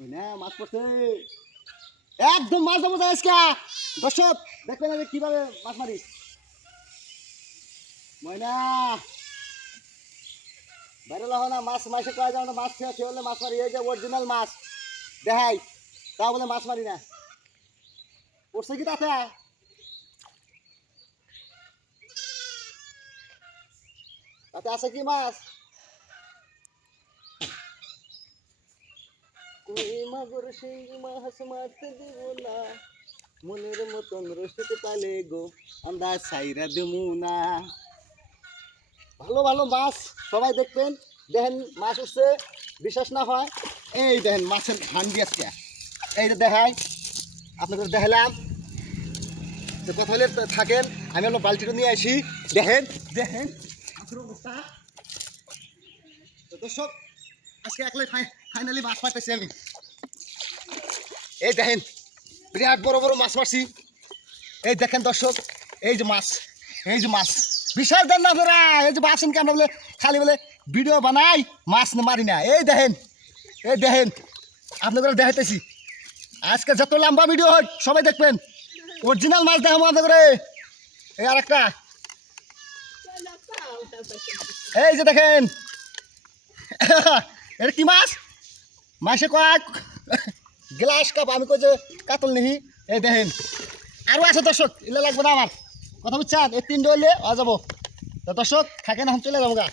না মাছ পড়ছে একদম মাছ দেবো আজকে দর্শক দেখবেন না কিভাবে মাছ মারি ময়না বাইরে লাহ না মাছ মাসে কয়া যাও না মাছ খেয়ে হলে মাছ মারি এই যে অরিজিনাল মাছ দেখাই তা বলে মাছ মারি না পড়ছে কি তাতে তাতে আছে কি মাছ কই মাগুর শিং মাছ মারতে দিব না মনের মতন রসিতে পালে গো আমরা সাইরা দেবো না ভালো ভালো মাছ সবাই দেখবেন দেখেন মাছ উঠছে বিশ্বাস না হয় এই দেখেন মাছের হান্ডি আজকে এইটা দেখাই আপনাদের দেখালাম তো কথা হলে থাকেন আমি হলো বালতিটা নিয়ে আসি দেখেন দেখেন অবস্থা তো দর্শক আজকে একলাই ফাইনালি মাছ পাইতেছি আমি এই দেখেন বিরাট বড় বড় মাছ মারছি এই দেখেন দর্শক এই যে মাছ বিশাল দেন না আপনারা এই যে বাসেন কেন বলে খালি বলে ভিডিও বানাই মাছ মারি না এই দেখেন আপনাদের দেখাইতেছি আজকে যত লম্বা ভিডিও হয় সবাই দেখবেন অরিজিনাল মাছ দেখাবো আপনাদের এই আর একটা এই যে দেখেন এটা কি মাছ মাসে কয়েক গ্লাস কাপ আমি কই যে কাতল নিহি এই দেখেন আরও আছে দর্শক এলে লাগবে না আমার কথা বুঝছেন এই তিনটে হইলে যাবো তো দর্শক থাকেন এখন চলে যাবো গা।